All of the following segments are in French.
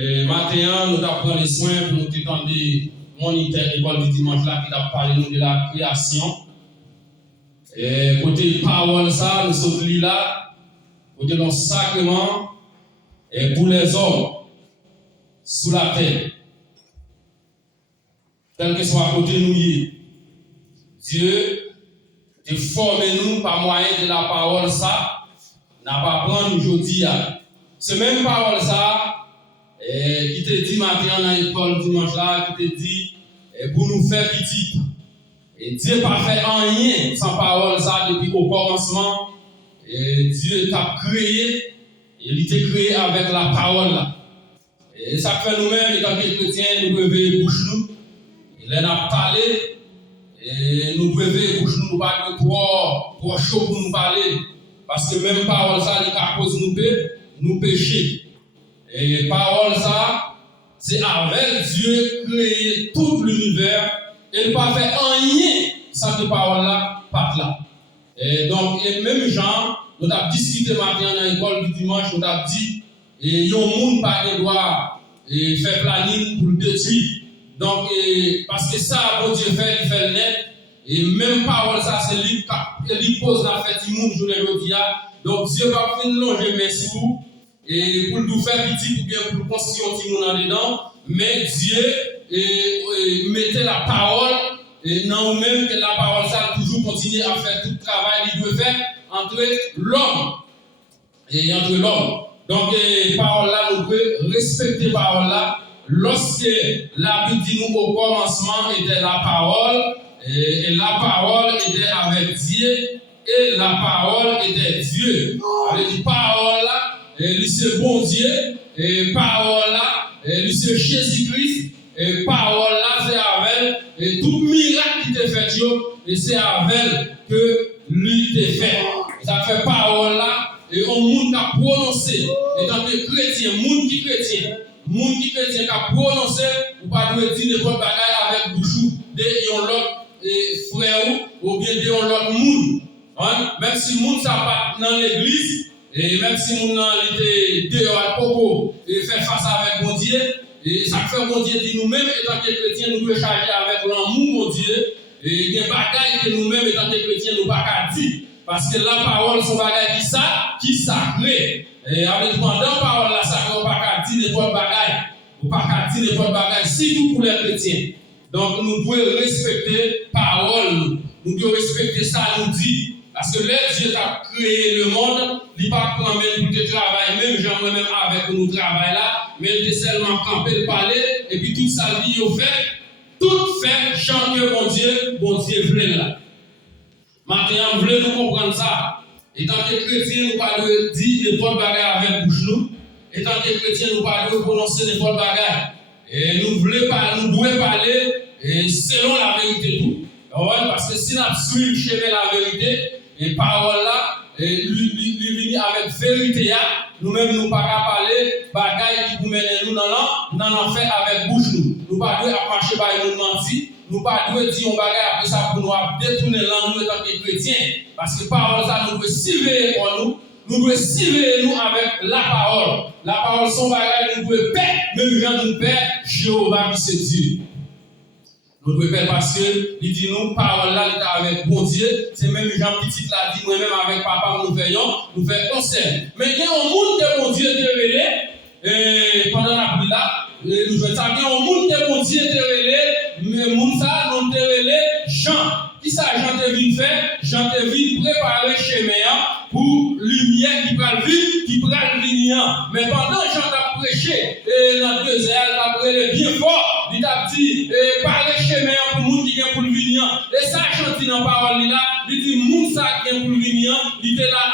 Et maintenant, nous avons pris les soins pour nous étendre moniteur l'école du dimanche là qui a parlé de la création. Et côté parole ça, nous sommes là, côté nos sacrement et pour les hommes sous la terre. Tel que soit à côté nous, Dieu a formé nous par moyen de la parole ça, n'a pas prendre aujourd'hui. Ce même parole ça, qui te dit maintenant dans l'école dimanche là, qui te dit pour nous faire petit. Et Dieu n'a pas fait rien sans parole ça depuis au commencement. Et Dieu t'a créé, et il t'a créé avec la parole là. Et ça fait nous-mêmes, étant que chrétiens, nous devons veiller bouche nous. Il en a parlé, et nous devons veiller bouche nous, nous pas trop chaud pour nous parler. Parce que même parole ça, il cause nous pécher. Et parole ça, c'est avec Dieu créé tout l'univers. Et il n'a pas fait rien sans que parole là parte là. Et donc, et même Jean, nous avons discuté maintenant dans l'école du dimanche, nous avons dit, et il y a un monde pas de droit et faire planning pour le détruire. Donc, parce que ça, bon Dieu fait, il fait le net. Et même parole ça, c'est lui qui pose la fête du monde, je le dis. Donc, Dieu va finir longer, merci vous. Et pour nous faire petit, ou bien pour nous construire un petit monde en dedans. Mais Dieu mettait la parole, et non même que la parole ça toujours continue à faire tout le travail qu'il doit faire entre l'homme et entre l'homme. Donc, parole là, nous pouvons respecter parole là. Lorsque la Bible dit nous au commencement était la parole, et la parole était avec Dieu, et la parole était Dieu. Avec parole là, c'est bon Dieu, et parole là, c'est Jésus-Christ, et parole là, c'est avec, et tout miracle qui t'est fait, et c'est avec que lui t'est fait. Ça fait parole là, et on monde qui a prononcé, et tant que chrétien, monde qui a prononcé, ou pas doit dire n'importe bagaille avec bouchou, de yon l'autre frère ou bien de yon l'autre monde. Même si monde ça pas dans l'église, et même si monde était dehors à propos, et fait face avec mon Dieu, et ça fait mon Dieu dit nous-mêmes, étant que chrétiens, nous devons charger avec l'amour, mon Dieu, et des bagailles que nous-mêmes, étant que chrétiens, nous ne pouvons pas dire. Parce que la parole, c'est un bagage qui sacré. Et avec pendant la parole, la sacrée, on ne peut pas dire n'importe bagaille. On ne peut pas dire n'importe bagaille, surtout pour les chrétiens. Donc, nous devons respecter la parole. Nous devons respecter ça, nous dit. Parce que là, Dieu a créé le monde, il n'est pas quand même pour te travailler, même genre moi-même avec nous travail là, mais il est seulement campé de parler, et puis toute sa vie, il fait, tout fait, chant que mon Dieu voulait là. Maintenant, on voulait nous comprendre ça. Étant que chrétiens, nous ne pouvons pas dire n'importe bagarre avec bouche nous. Étant que chrétiens, nous ne pouvons pas prononcer n'importe bagarre. Et nous devons parler selon la vérité tout. Parce que si nous suivons chemin la vérité, et parole là, lui venir avec vérité, nous-mêmes nous ne pouvons pas parler bagaille qui nous mène nous dans l'enfer avec bouche nous. Nous ne pouvons pas marcher par nous mentir. Nous ne pouvons pas dire un bagage après ça pour nous détourner l'angle en tant que chrétiens. Parce que parole ça, nous devons surveiller pour nous. Nous devons surveiller nous avec la parole. La parole, son bagage, nous devons paix. Même quand nous père, Jéhovah qui c'est Dieu. Nous devons paix parce que, il dit nous, parole là, il est avec bon Dieu. C'est même Jean Petit là, dit moi-même avec papa, nous faisons conseil. Mais il y a un monde que bon Dieu te révélé, pendant la pluie là, nous faisons ça. Il y a un monde que bon Dieu te révélé. Mais Mounsa, nous te relé Jean. Qui ça, Jean te vient faire? Jean te vient préparer chemin pour lumière qui va le venir. Mais pendant que Jean t'a prêché, dans 2 heures, il t'a prêché bien fort. Il t'a dit, parler chemin pour le monde qui vient pour le venir. Et ça, Jean dit dans la parole là, il dit, Mounsa qui vient pour le venir, il était là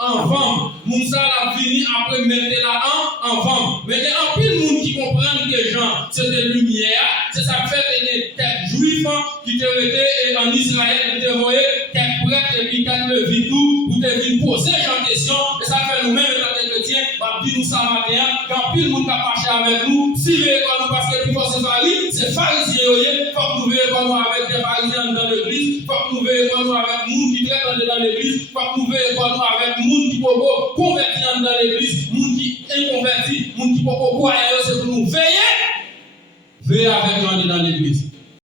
en vente. Mounsa l'a fini après, mais il était là en vente. Mais il y a un peu de monde qui comprend que Jean, c'était lumière. C'est ça fait des têtes juifs qui te mettaient en Israël, qui te voyaient têtes prêtes et puis têtes levées tout, pour te venir poser une question. Et ça fait nous-mêmes, étant que chrétiens, va dire nous ça matin, quand plus le monde a marché avec nous, si vous voyez nous, parce que pour c'est pharisien, il faut que nous veillons nous avec des pharisiens dans l'église, il faut que nous veillons nous avec des gens qui traitent dans l'église, il faut que nous veillons nous avec des gens qui peuvent convertir dans l'église, inconvertis, les gens qui ne peuvent pas croire, c'est pour nous veiller avec nous dans l'église.